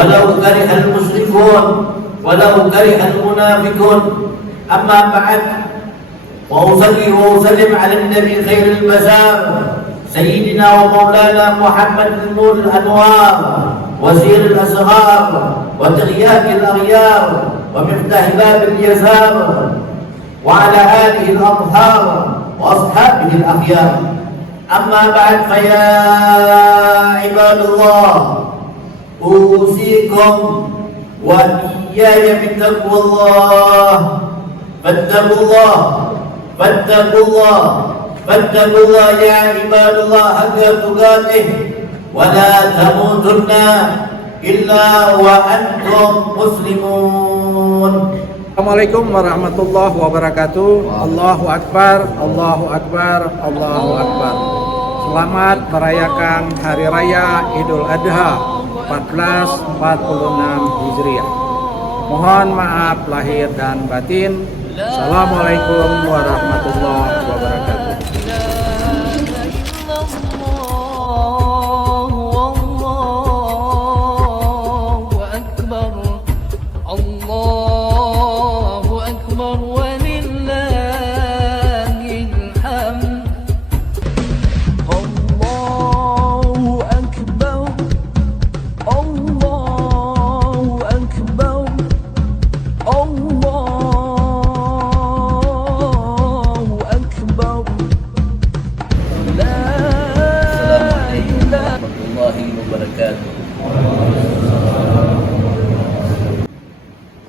ولو كره المشركون ولو كره المنافقون. أما بعد، وأصلي وأسلم على النبي خير البشر سيدنا ومولانا محمد نور الأنوار وزير الأزهار وتغياث الأغيار ومفتاح باب اليسار، وعلى آله الأطهار وأصحابه الأخيار. أما بعد، فيا عباد الله، أوصيكم وإياي بتقوى الله. فاتقوا الله فاتقوا الله فاتقوا الله يا عباد الله حق تقاته، ولا تموتن إلا وأنتم مسلمون. Assalamualaikum warahmatullahi wabarakatuh. Allahu Akbar, Allahu Akbar, Allahu Akbar. Selamat merayakan Hari Raya Idul Adha 1446 Hijriah. Mohon maaf lahir dan batin. Assalamualaikum warahmatullahi wabarakatuh.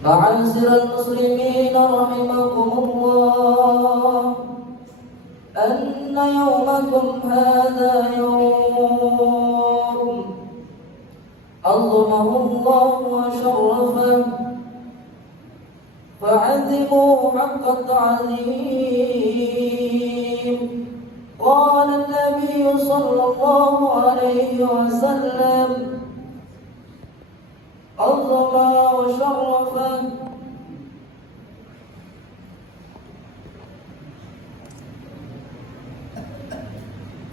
معاشر المسلمين رحمكم الله، أن يومكم هذا يوم عظمه الله وشرفه، فعظموا حق التعظيم. قال النبي صلى الله عليه وسلم: عظم وشرفه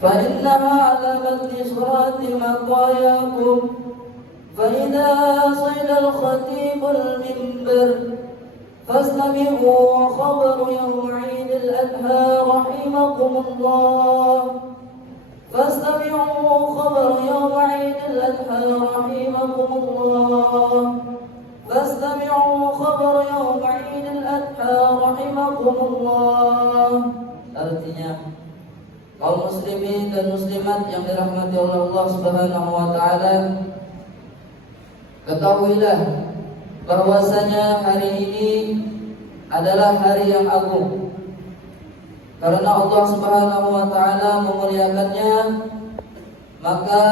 فإنها علامة لصراط مطاياكم. فإذا صعد الخطيب المنبر فاستمعوا خبر يوم عيد الأضحى رحمكم الله. فاستمعوا خبر يوم عيد الأضحى رحمكم الله. فاستمعوا خبر يوم عيد الأضحى رحمكم الله. Artinya, kaum muslimin dan muslimat yang dirahmati oleh Allah Subhanahu wa taala, ketahuilah bahwasanya hari ini adalah hari yang agung, karena Allah Subhanahu wa taala memuliakannya. Maka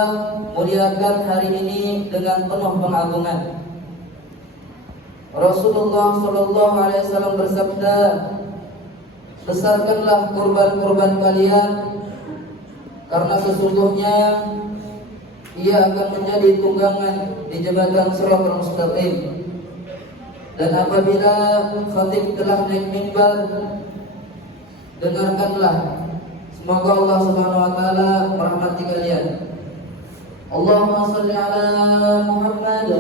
muliakan hari ini dengan penuh pengagungan. Rasulullah sallallahu alaihi wasallam bersabda, besarkanlah kurban-kurban kalian, karena sesungguhnya ia akan menjadi tunggangan di jembatan Shiratal Mustaqim. Dan apabila khatib telah naik mimbar, dengarkanlah. Semoga Allah Subhanahu wa taala merahmati kalian. Allahumma shalli ala Muhammad.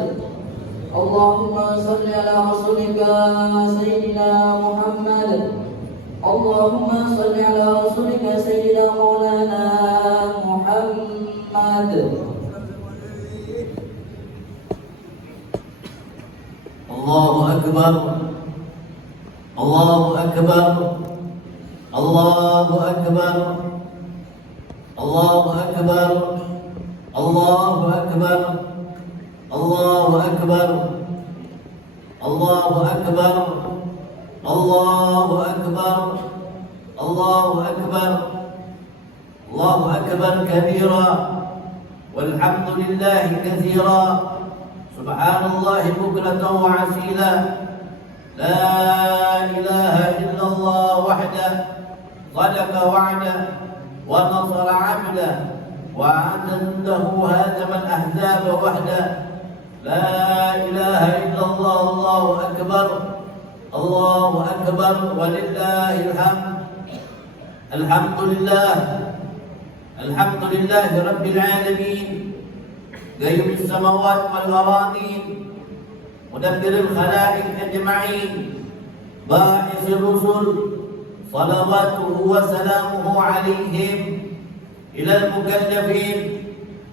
Allahumma shalli ala rasulika sayyidina Muhammad. Allahumma shalli ala rasulika sayyidina Maulana Muhammad. Allahu Akbar, Allahu Akbar, Allahu Akbar, Allahu Akbar, Allahu Akbar, Allahu Akbar, Allahu Akbar, Allahu Akbar, Allahu Akbar, Allahu Akbar kabira, walhamdulillahi katsira, subhanallahi bukratan wa asila. لا إله إلا الله وحده صدق وعده ونصر عبده وعنده هزم الأحزاب وحده. لا إله إلا الله. الله أكبر، الله أكبر ولله الحمد. الحمد لله، الحمد لله رب العالمين، قيوم السماوات والأراضين مدبر الخلائق أجمعين باعث الرسل صلواته وسلامه عليهم إلى المكلفين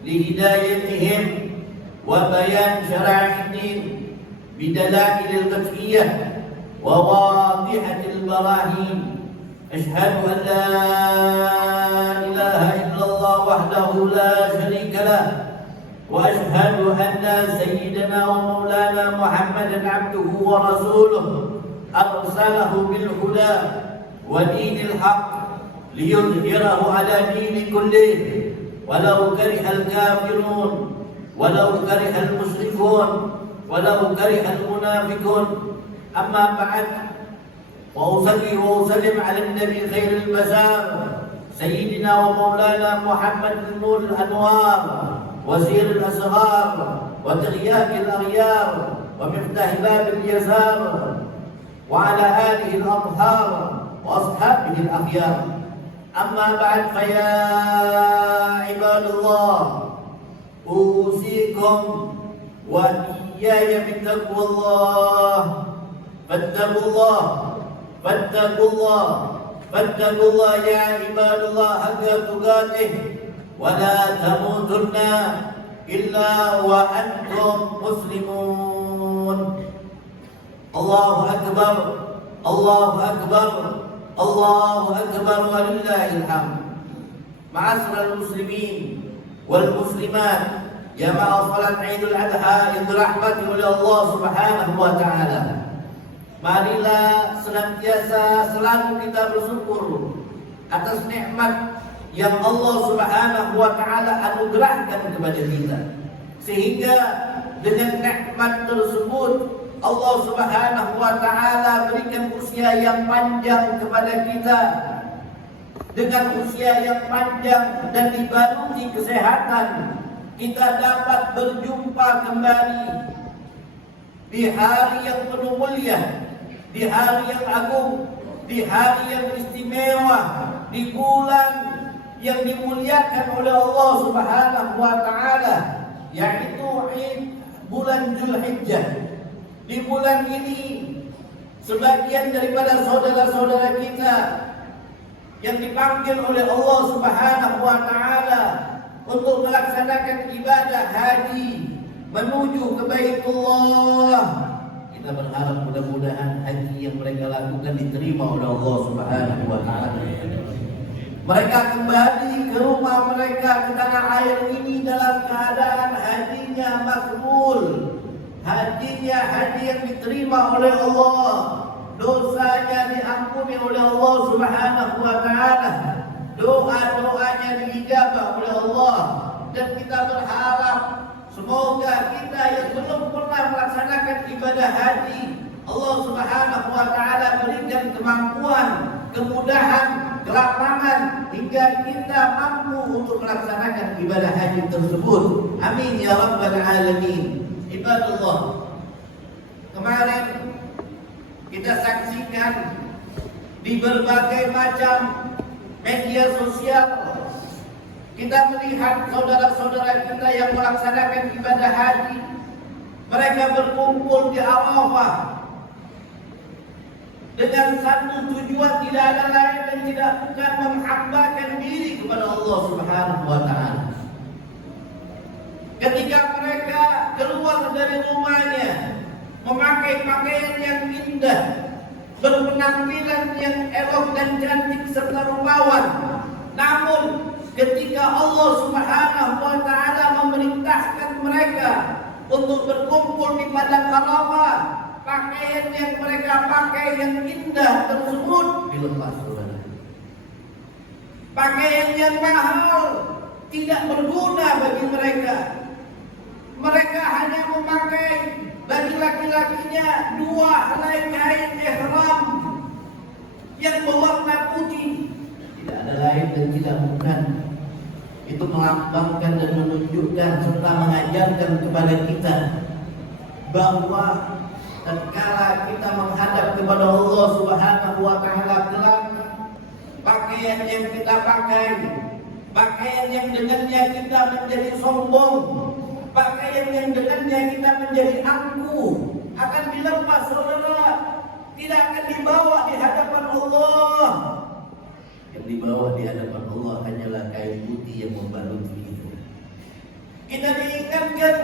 لهدايتهم وبيان شرائع الدين بدلائل القطعية وواضحة البراهين. أشهد أن لا إله إلا الله وحده لا شريك له وأشهد أن سيدنا ومولانا محمدا عبده ورسوله أرسله بالهدى ودين الحق ليظهره على دين كله ولو كره الكافرون ولو كره المشركون ولو كره المنافقون. أما بعد، وأصلي وأسلم على النبي خير البشر سيدنا ومولانا محمد نور الأنوار وزير الأسرار وترياق الأغيار ومفتاح باب اليسار وعلى آله الأطهار وأصحابه الأخيار. أما بعد، فيا عباد الله، أوصيكم وإياي بتقوى الله. فاتقوا الله فاتقوا الله فاتقوا الله يا عباد الله حق تقاته ولا تموتن إلا وأنتم مسلمون. الله أكبر الله أكبر الله أكبر ولله الحمد. معاشر المسلمين والمسلمات، jamaah salat Idul Adha yang dirahmati oleh Allah Subhanahu wa taala. Marilah senantiasa selalu kita bersyukur atas nikmat yang Allah Subhanahu wa taala anugerahkan kepada kita. Sehingga dengan nikmat tersebut Allah Subhanahu wa taala berikan usia yang panjang kepada kita. Dengan usia yang panjang dan dibaluti kesehatan, kita dapat berjumpa kembali di hari yang penuh mulia, di hari yang agung, di hari yang istimewa, di bulan yang dimuliakan oleh Allah Subhanahu wa taala, yaitu bulan Zulhijjah. Di bulan ini sebagian daripada saudara-saudara kita yang dipanggil oleh Allah Subhanahu wa taala untuk melaksanakan ibadah haji menuju ke Baitullah. Kita berharap mudah-mudahan haji yang mereka lakukan diterima oleh Allah Subhanahu wa taala. Mereka kembali ke rumah mereka, ke tanah air ini dalam keadaan hajinya makbul. Hajinya haji yang diterima oleh Allah. Dosanya diampuni oleh Allah Subhanahu wa taala. Doa-doanya diijabah oleh Allah. Dan kita berharap semoga kita yang belum pernah melaksanakan ibadah haji, Allah Subhanahu wa taala berikan kemampuan, kemudahan, kelapangan hingga kita mampu untuk melaksanakan ibadah haji tersebut. Amin ya rabbal alamin. Ibadallah, kemarin kita saksikan di berbagai macam media sosial, kita melihat saudara-saudara kita yang melaksanakan ibadah haji. Mereka berkumpul di Arafah dengan satu tujuan, tidak ada lain dan tidak bukan menghambakan diri kepada Allah Subhanahu wa taala. Ketika mereka keluar dari rumahnya memakai pakaian yang indah, berpenampilan yang elok dan cantik serta rupawan, namun ketika Allah Subhanahu wa taala memerintahkan mereka untuk berkumpul di padang Arafah, pakaian yang mereka pakai yang indah tersebut dilepas. Pakaian yang mahal tidak berguna bagi mereka. Mereka hanya memakai bagi laki-lakinya 2 helai kain ihram yang berwarna putih. Tidak ada lain dan tidak bukan. Itu melambangkan dan menunjukkan serta mengajarkan kepada kita bahwa tatkala kita menghadap kepada Allah Subhanahu wa taala kelak, pakaian yang kita pakai, pakaian yang dengannya kita menjadi sombong, Pakaian yang dengannya kita menjadi angkuh akan dilepas, saudara. Tidak akan dibawa di hadapan Allah. Yang dibawa di hadapan Allah hanyalah kain putih yang membaluti itu. Kita diingatkan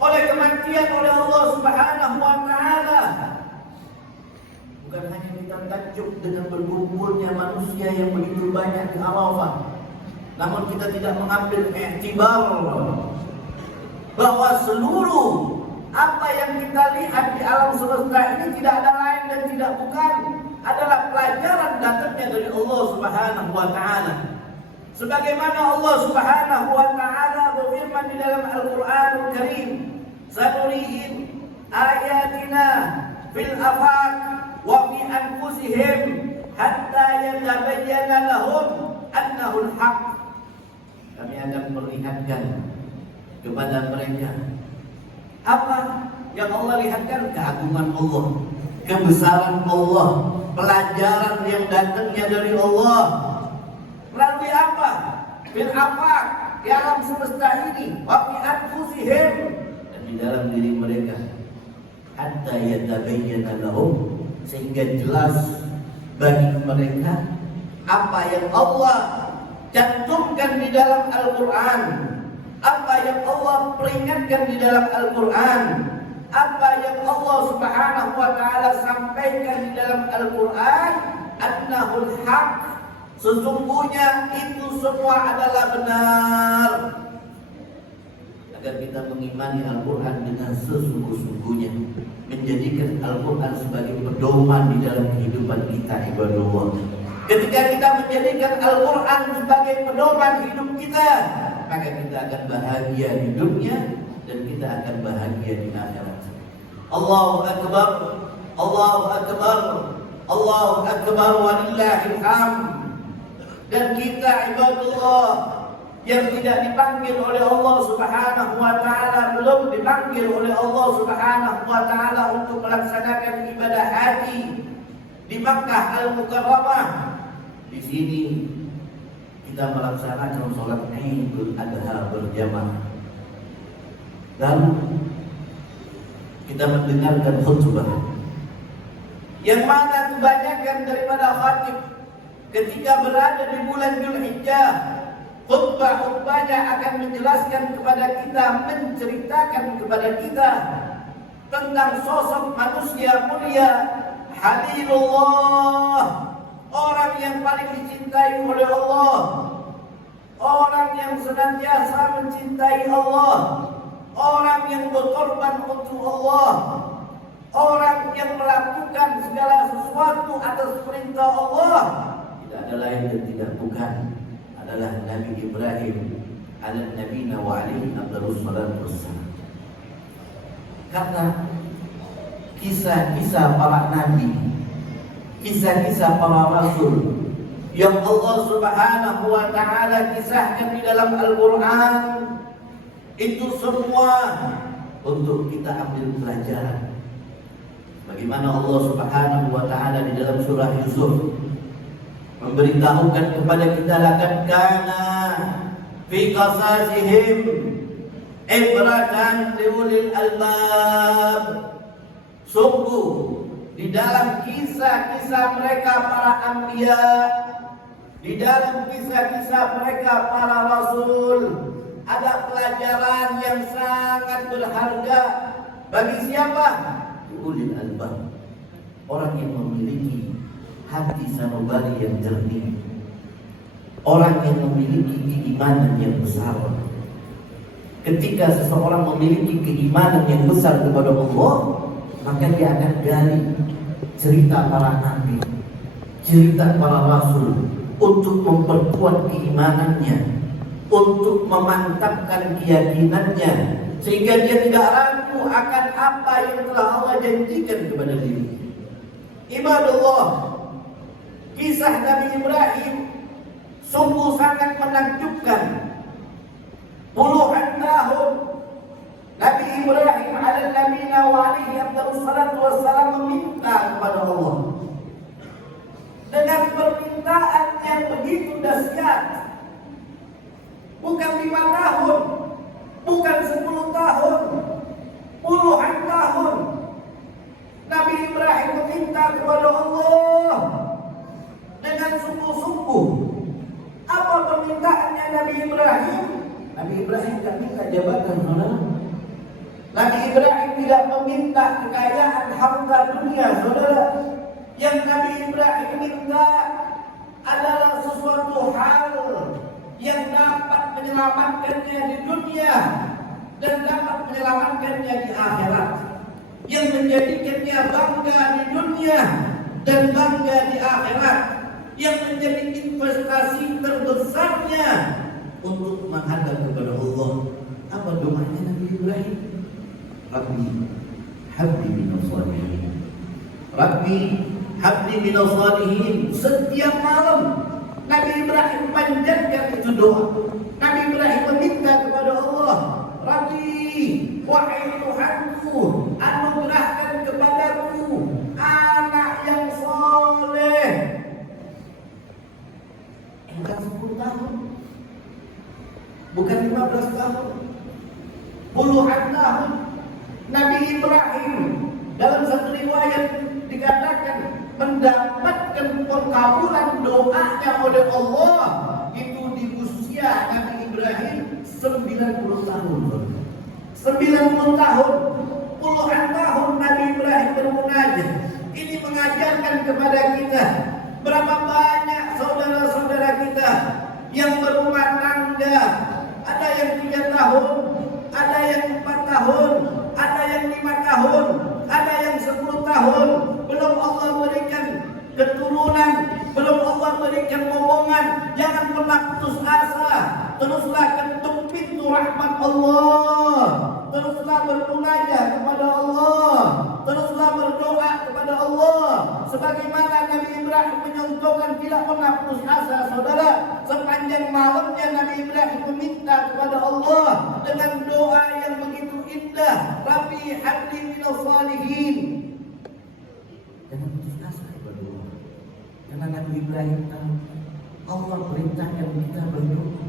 oleh kematian oleh Allah Subhanahu wa taala. Bukan hanya kita takjub dengan berkumpulnya manusia yang begitu banyak di Arafah, namun kita tidak mengambil iktibar bahwa seluruh apa yang kita lihat di alam semesta ini tidak ada lain dan tidak bukan adalah pelajaran datangnya dari Allah Subhanahu wa taala. Sebagaimana Allah Subhanahu wa taala berfirman di dalam Al-Qur'anul Karim, "Sanurihim ayatina fil afaq wa fi anfusihim hatta yatabayyana lahum annahu al-haq." Kami akan perlihatkan kepada mereka apa yang Allah lihatkan, keagungan Allah, kebesaran Allah, pelajaran yang datangnya dari Allah. Melalui apa? Bil afaq, di alam semesta ini, wa fi anfusihim, dan di dalam diri mereka, hatta yatabayyana lahum, sehingga jelas bagi mereka apa yang Allah cantumkan di dalam Al-Qur'an, apa yang Allah peringatkan di dalam Al-Quran, apa yang Allah Subhanahu wa taala sampaikan di dalam Al-Quran, annahul haq, sesungguhnya itu semua adalah benar. Agar kita mengimani Al-Quran dengan sesungguh-sungguhnya, menjadikan Al-Quran sebagai pedoman di dalam kehidupan kita, ibadallah. Ketika kita menjadikan Al-Quran sebagai pedoman hidup kita, maka kita akan bahagia di dunia dan kita akan bahagia di akhirat. Allahu Akbar, Allahu Akbar, Allahu Akbar, walillahil hamd. Dan kita ibadallah yang tidak dipanggil oleh Allah Subhanahu wa taala, belum dipanggil oleh Allah Subhanahu wa taala untuk melaksanakan ibadah haji di Makkah Al-Mukarramah. Di sini kita melaksanakan sholat Idul Adha berjamaah dan kita mendengarkan khutbah yang mana kebanyakan daripada khatib ketika berada di bulan Dzulhijjah, khutbah-khutbahnya akan menjelaskan kepada kita, menceritakan kepada kita tentang sosok manusia mulia, Halilullah, orang yang paling dicintai oleh Allah, orang yang senantiasa mencintai Allah, orang yang berkorban untuk Allah, orang yang melakukan segala sesuatu atas perintah Allah. Tidak ada lain dan tidak bukan adalah Nabi Ibrahim ala nabiyina wa alaihi afdhalus salatu wassalam. Karena kisah-kisah para nabi, kisah-kisah para rasul yang Allah Subhanahu wa taala kisahkan di dalam Al-Qur'an, itu semua untuk kita ambil pelajaran. Bagaimana Allah Subhanahu wa taala di dalam surah Yusuf memberitahukan kepada kita, laqad kana fi qasasihim ibratan liulil albab. Sungguh di dalam kisah-kisah mereka para anbiya, di dalam kisah-kisah mereka para rasul, ada pelajaran yang sangat berharga bagi siapa? Ulil albab, orang yang memiliki hati sanubari yang jernih, orang yang memiliki keimanan yang besar. Ketika seseorang memiliki keimanan yang besar kepada Allah, maka dia akan gali cerita para nabi, cerita para rasul, untuk memperkuat keimanannya, untuk memantapkan keyakinannya, sehingga dia tidak ragu akan apa yang telah Allah janjikan kepada diri. Ibadallah, kisah Nabi Ibrahim sungguh sangat menakjubkan. Puluhan tahun Nabi Ibrahim ala nabiyina wa alaihi afdhalus salatu wassalam meminta kepada Allah dengan permintaan yang begitu dahsyat. Bukan 5 tahun, Bukan 10 tahun, puluhan tahun. Nabi Ibrahim meminta kepada Allah dengan sungguh-sungguh. Apa permintaannya Nabi Ibrahim? Nabi Ibrahim tidak minta jabatan, saudara. Nabi Ibrahim tidak meminta kekayaan harta dunia, saudara. Yang Nabi Ibrahim minta adalah sesuatu hal yang dapat menyelamatkannya di dunia dan dapat menyelamatkannya di akhirat, yang menjadikannya bangga di dunia dan bangga di akhirat, yang menjadi investasi terbesarnya untuk menghadap kepada Allah. Apa doanya Nabi Ibrahim? Rabbi habli minas salihin. Rabbi habli minas salihin. Setiap malam Nabi Ibrahim panjatkan itu doa. Nabi Ibrahim meminta kepada Allah, Rabbi, wahai Tuhanku, anugerahkan kepadaku anak yang soleh. Bukan 10 tahun, bukan 15 tahun, puluhan tahun. Nabi Ibrahim dalam satu riwayat dikatakan mendapatkan pengkabulan doanya oleh Allah itu di usia Nabi Ibrahim 90 tahun. 90 tahun, puluhan tahun Nabi Ibrahim bermunajat. Ini mengajarkan kepada kita berapa banyak saudara-saudara kita yang berumah tangga. Ada yang 3 tahun, ada yang 4 tahun, ada yang 5 tahun, ada yang 10 tahun. Belum Allah berikan keturunan, belum Allah berikan momongan. Jangan pernah putus asa. Teruslah ketuk pintu rahmat Allah. Teruslah bermunajat kepada Allah. Teruslah berdoa kepada Allah. Sebagaimana Nabi Ibrahim menyontohkan tidak pernah putus asa, saudara. Sepanjang malamnya Nabi Ibrahim meminta kepada Allah dengan doa yang begitu indah. Rabbi habli minas salihin. Jangan putus asa kepada Allah. Karena Nabi Ibrahim tahu Allah perintahkan kita berdoa.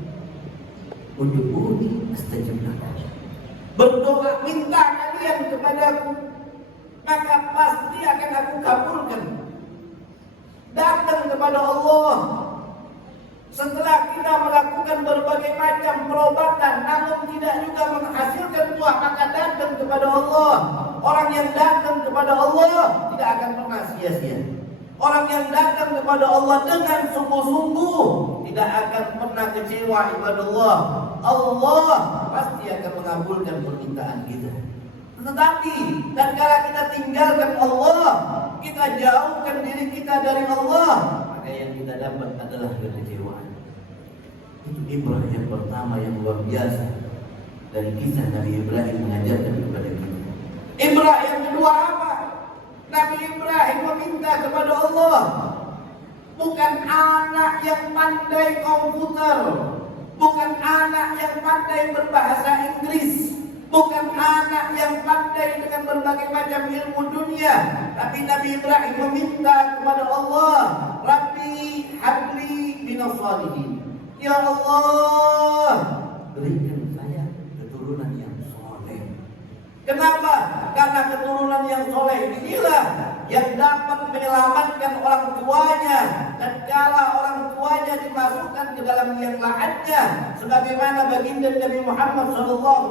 Ud'uni astajib lakum. Berdoa, minta kalian kepadaku, maka pasti akan aku kabulkan. Datang kepada Allah. Setelah kita melakukan berbagai macam perobatan namun tidak juga menghasilkan buah, maka datang kepada Allah. Orang yang datang kepada Allah tidak akan pernah sia-sia. Orang yang datang kepada Allah dengan sungguh-sungguh tidak akan pernah kecewa ibadallah. Allah pasti akan mengabulkan permintaan kita. Tetapi tatkala kita tinggalkan Allah, kita jauhkan diri kita dari Allah, maka yang kita dapat adalah kekecewaan. Itu ibrah yang pertama yang luar biasa dari kisah Nabi Ibrahim mengajarkan kepada kita. Ibrah yang kedua apa? Nabi Ibrahim meminta kepada Allah bukan anak yang pandai komputer, bukan anak yang pandai berbahasa Inggris, bukan anak yang pandai dengan berbagai macam ilmu dunia, tapi Nabi Ibrahim meminta kepada Allah, Rabbi habli minas salihin. Ya Allah, berikan saya keturunan yang soleh. Kenapa? Karena keturunan yang soleh inilah yang dapat menyelamatkan orang tuanya tatkala orang tuanya dimasukkan ke dalam liang lahatnya. Sebagaimana baginda Nabi Muhammad SAW,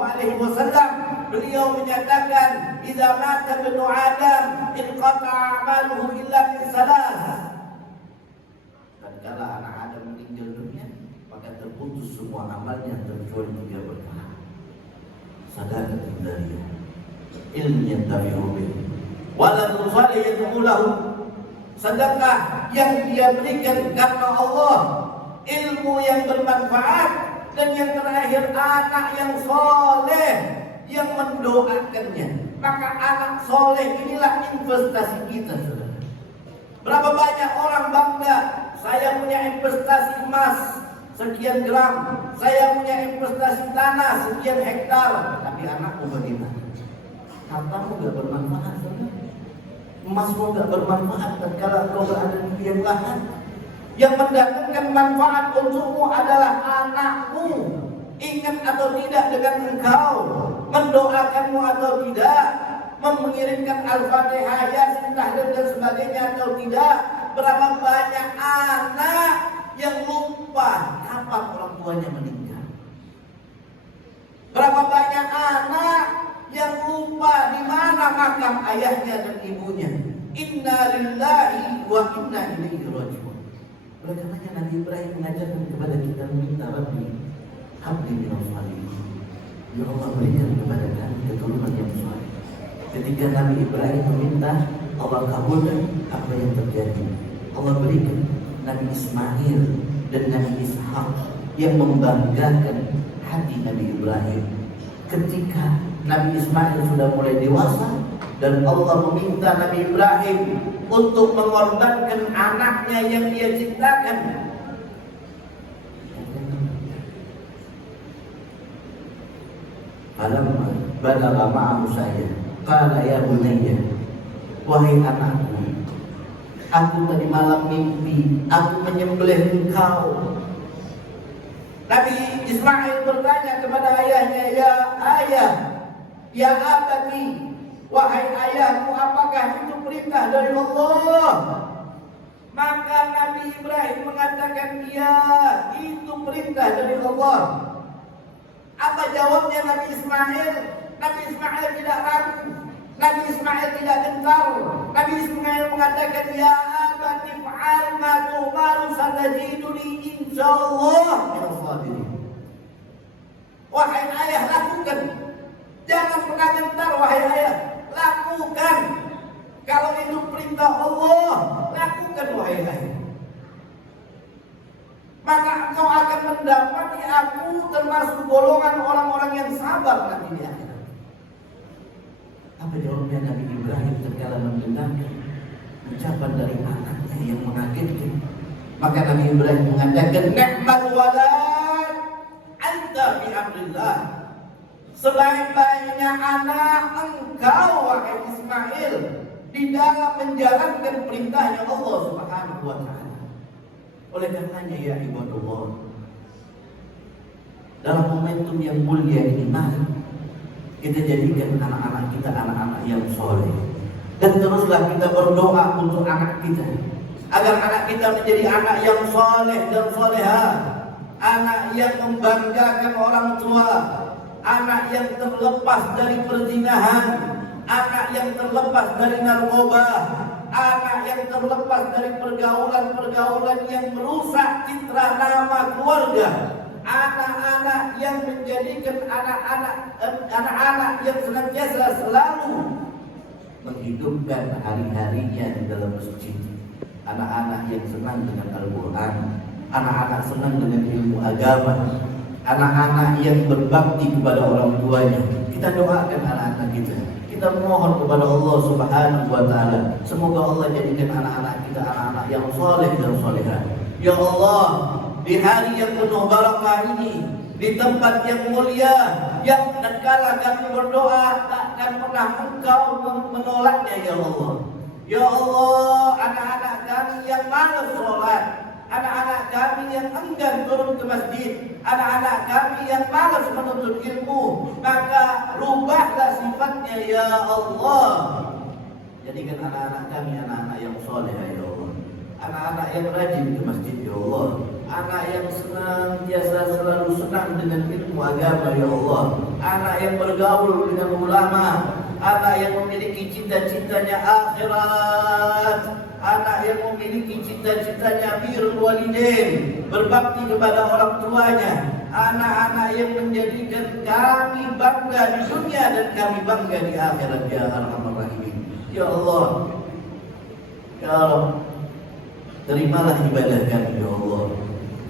beliau menyatakan, "Idza mata ibnu Adam, inqata'a 'amaluhu illa min salas." Tatkala anak Adam meninggal dunia, maka terputus semua amalnya kecuali 3 perkara. Sadaqatun jariyah, ilmu yang tabi'u bihi, waladun salih yad'u lahu. Sedekah yang dia berikan karena Allah, ilmu yang bermanfaat, dan yang terakhir anak yang soleh yang mendoakannya. Maka anak soleh inilah investasi kita, saudara. Berapa banyak orang bangga, saya punya investasi emas sekian gram, saya punya investasi tanah sekian hektar, tapi anakmu bagaimana? Hartamu gak bermanfaat, saudara. Emasmu gak bermanfaat tatkala kau berada di liang lahat. Yang mendatangkan manfaat untukmu adalah anakmu. ingat atau tidak dengan engkau, mendoakanmu atau tidak, mengirimkan Al-Fatihah, Yasin, Tahlil dan sebagainya atau tidak. Berapa banyak anak yang lupa kapan orang tuanya meninggal. Berapa banyak anak yang lupa di mana makam ayahnya dan ibunya. Inna lillahi wa inna ilaihi raji'un. Oleh karenanya Nabi Ibrahim mengajarkan kepada kita meminta Rabbi habli minal salihin. Ya Allah, berikan kepada kami keturunan yang saleh. Ketika Nabi Ibrahim meminta, Allah kabulkan apa yang terjadi. Allah berikan Nabi Ismail dan Nabi Ishak yang membanggakan hati Nabi Ibrahim. Ketika Nabi Ismail sudah mulai dewasa dan Allah meminta Nabi Ibrahim untuk mengorbankan anaknya yang dia cintakan. Falamma balagha ma'ahu saya qala ya bunayya, wahai anakku, aku tadi malam mimpi aku menyembelih engkau. Nabi Ismail bertanya kepada ayahnya, ya ayah, ya abati, wahai ayahku, apakah itu perintah dari Allah? Maka Nabi Ibrahim mengatakan, ya, itu perintah dari Allah. Apa jawabnya Nabi Ismail? Nabi Ismail tidak ragu, Nabi Ismail tidak gentar. Nabi Ismail mengatakan, ya abati fa'al ma tu'maru satajiduni insyaallah minal sabirin. Wahai ayah, lakukan. Jangan pernah gentar wahai ayah. Lakukan. Kalau itu perintah Allah, lakukan wahai ayah. Maka engkau akan mendapati aku termasuk golongan orang-orang yang sabar nanti di akhirat. Apa jawabnya Nabi Ibrahim tatkala mendengarkan ucapan dari anaknya yang mengagetkan? Maka Nabi Ibrahim mengatakan, ni'mal walad anta bi amrillah. Sebaik-baiknya anak engkau wahai Ismail di dalam menjalankan perintahnya Allah Subhanahu wa taala. Oleh karenanya ya ibadallah, dalam momentum yang mulia ini mari kita jadikan anak-anak kita anak-anak yang soleh, dan teruslah kita berdoa untuk anak kita agar anak kita menjadi anak yang soleh dan soleha, anak yang membanggakan orang tua, anak yang terlepas dari perzinahan, anak yang terlepas dari narkoba, anak yang terlepas dari pergaulan-pergaulan yang merusak citra nama keluarga, anak-anak yang menjadikan anak-anak yang senantiasa selalu menghidupkan hari-harinya di dalam masjid, anak-anak yang senang dengan Al-Quran, anak-anak senang dengan ilmu agama, anak-anak yang berbakti kepada orang tuanya. Kita doakan anak-anak kita mohon kepada Allah Subhanahu wa taala, semoga Allah jadikan anak-anak kita anak-anak yang saleh dan salehah. Ya Allah, di hari yang penuh barakah ini, di tempat yang mulia, yang tatkala kami berdoa takkan pernah Engkau menolaknya ya Allah. Ya Allah, anak-anak kami yang malas sholat, anak-anak kami yang enggan turun ke masjid, anak-anak kami yang malas menuntut ilmu, maka rubahlah sifatnya ya Allah. Jadikan anak-anak kami anak-anak yang soleh ya Allah, anak-anak yang rajin ke masjid ya Allah, anak yang senantiasa selalu senang dengan ilmu agama ya Allah, anak yang bergaul dengan ulama, anak yang memiliki cita-citanya akhirat, anak yang memiliki cita-citanya birrul walidain, berbakti kepada orang tuanya, anak-anak yang menjadikan kami bangga di dunia dan kami bangga di akhirat ya Arhamar Rahimin. Ya Allah, ya Allah, terimalah ibadah kami ya Allah,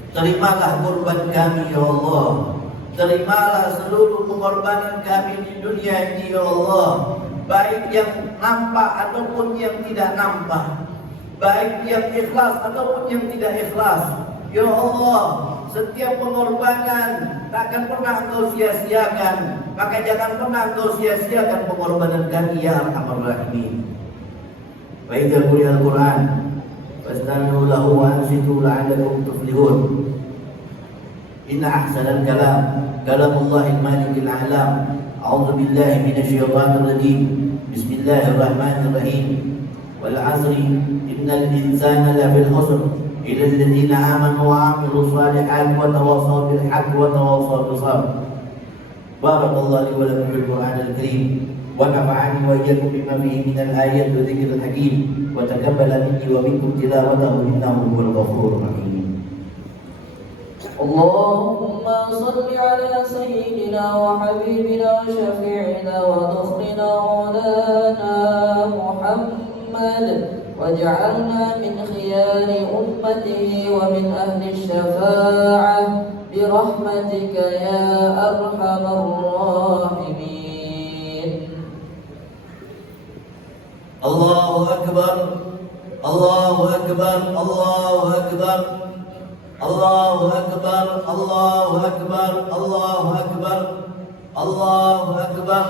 terimalah kurban kami ya Allah, terimalah seluruh pengorbanan kami di dunia ini ya Allah, baik yang nampak ataupun yang tidak nampak, baik yang ikhlas ataupun yang tidak ikhlas. Ya Allah, setiap pengorbanan takkan pernah Engkau sia-siakan, maka jangan pernah Engkau sia-siakan pengorbanan kami ya Arhamar Rahimin. Wa idza quri'al Qur'an fastami'u lahu wa ansitu la'allakum tuflihun. إن أحسن الكلام كلام الله المالك الأعلام. أعوذ بالله من الشيطان الرجيم. بسم الله الرحمن الرحيم. والعصر إن الإنسان لفي الخسر إلا الذين آمنوا وعملوا الصالحات وتواصوا بالحق وتواصوا بالصبر. بارك الله لي ولكم في القرآن الكريم ونفعني وإياكم بما فيه من الآيات والذكر الحكيم وتقبل مني ومنكم تلاوته إنه هو الغفور الرحيم. اللهم صل على سيدنا وحبيبنا وشفيعنا ودخلنا مولانا محمد واجعلنا من خيار أمته ومن أهل الشفاعة برحمتك يا أرحم الراحمين. الله أكبر الله أكبر الله أكبر الله أكبر الله أكبر الله أكبر الله أكبر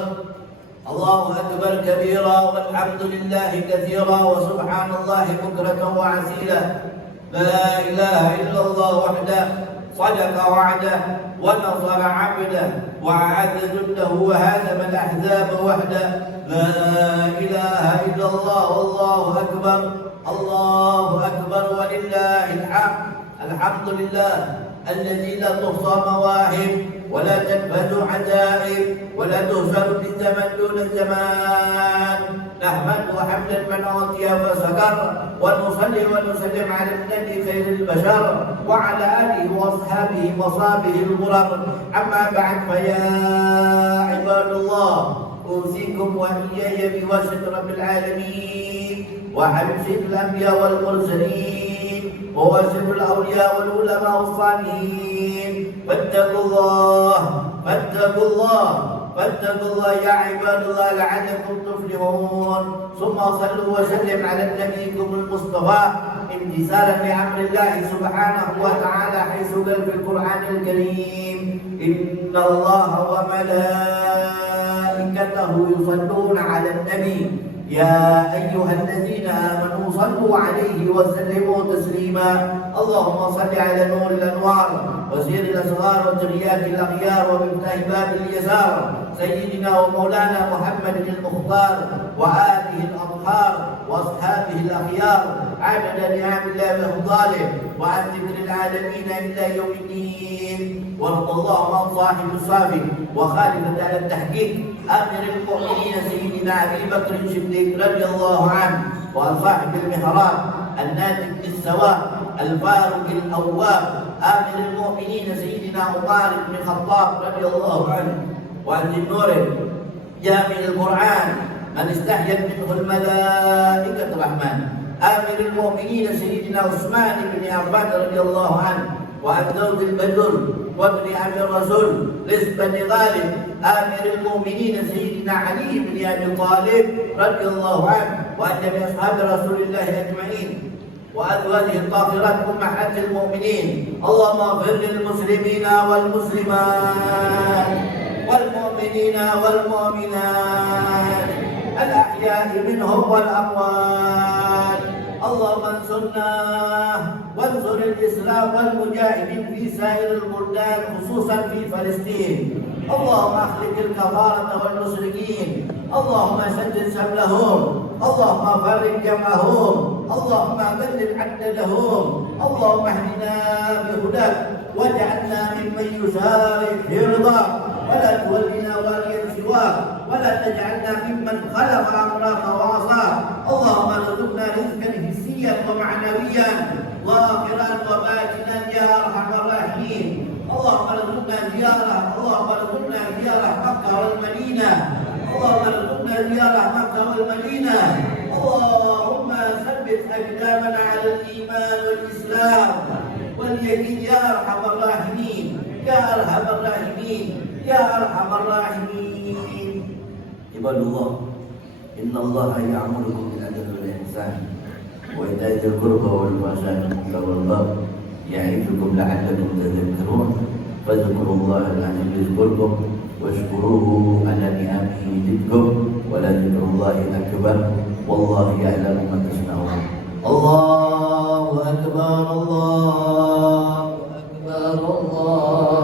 الله أكبر كبيرا والحمد لله كثيرا وسبحان الله بكرة وعسيلا. لا إله إلا الله وحده صدق وعده ونصر عبده وأعز جنده وهزم الأحزاب وحده. لا إله إلا الله والله أكبر الله أكبر ولله الحمد. الحمد لله الذي لا تحصى مواهب ولا تنفذ عجائب ولا تهزر بالزمن دون الزمان. نحمده حمدا من أعطي فسكر ونصلي ونسلم على النبي خير البشر وعلى آله وأصحابه وصحبه الغرر. أما بعد فيا عباد الله أوصيكم وإياي بواسطة رب العالمين وحبيب سيد الأنبياء والمرسلين وواسف الأولياء والعلماء الصالحين فاتقوا الله فاتقوا الله فاتقوا الله يا عباد الله لعلكم تفلحون. ثم صلوا وسلم على نبيكم المصطفى امتثالا لأمر الله سبحانه وتعالى حيث قال في القرآن الكريم إن الله وملائكته يصلون على النبي يا أيها الذين آمنوا صلوا عليه وسلموا تسليما. اللهم صل على نور الأنوار وزير الأسرار وترياق الأخيار ومفتاح باب اليسار سيدنا ومولانا محمد المختار وآله الأطهار وأصحابه الأخيار عدد نعم الله وإفضاله وعن ذكر العالمين إلى يوم الدين. وارض اللهم عن صاحب الصافي وخالفة على التحقيق آمر المؤمنين سيدنا أبي بكر الصديق رضي الله عنه وعن صاحب المحراب الناتج بالسواء الفاروق الأواب آمر المؤمنين سيدنا عمر بن الخطاب رضي الله عنه وعن النور جامع القرآن من استحيت منه الملائكة الرحمن آمر المؤمنين سيدنا عثمان بن عفان رضي الله عنه وعن زوج البدر وابن أبي الرسول رزق بن غالب آمر المؤمنين سيدنا علي بن أبي طالب رضي الله عنه وعن جميع أصحاب رسول الله أجمعين وأزواجه الطاهرات أمهات المؤمنين. اللهم اغفر للمسلمين والمسلمات والمؤمنين والمؤمنات الأحياء منهم والأموات. اللهم انصرنا وانصر الإسلام والمجاهدين في سائر البلدان خصوصا في فلسطين. اللهم اخلق الكفارة والمشركين. اللهم سدد سبلهم. اللهم فرج جمعهم. اللهم بلغ عددهم. اللهم اهدنا بهداك واجعلنا ممن يشارك في رضاك ولا تولنا وليا سواك ولا تجعلنا ممن خلف امرك وعصاك. اللهم ارزقنا رزقا حسيا ومعنويا ظاهرا وباطنا يا ارحم الراحمين. اللهم ارزقنا زياره مكه والمدينه. اللهم ارزقنا زياره مكه والمدينه. اللهم ثبت اقدامنا على الايمان والاسلام واليقين يا ارحم الراحمين يا ارحم الراحمين يا ارحم الراحمين. عباد الله ان الله يأمركم بالعدل والاحسان وإيتاء ذي القربى والفحشاء والمنكر والبغي يعظكم لعلكم تذكرون. فاذكروا الله العظيم يذكركم واشكروه على نعمه يزدكم ولذكر الله أكبر والله يعلم ما تصنعون. الله أكبر الله أكبر الله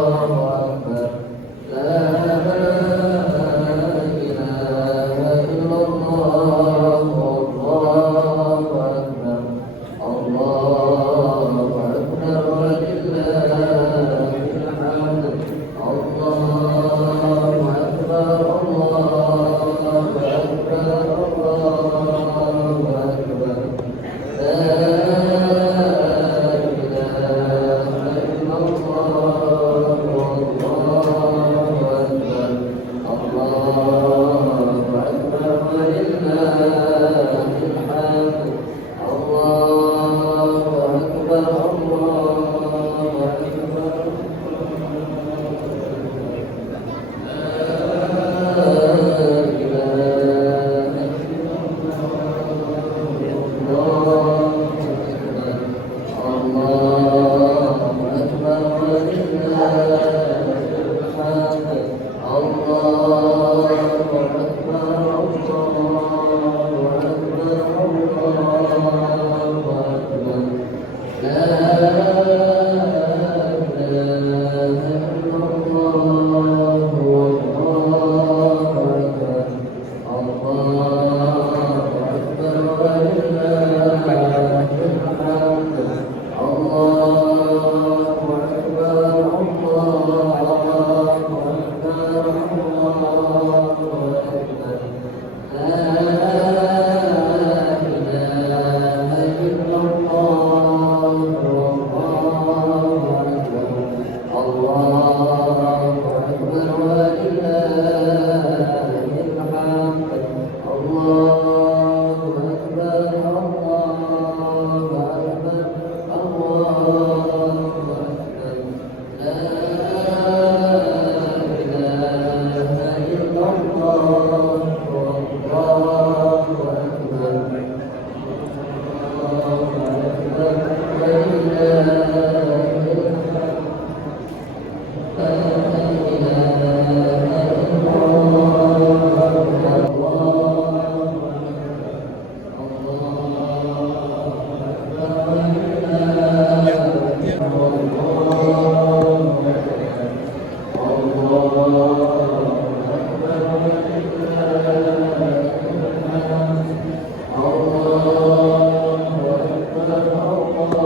الله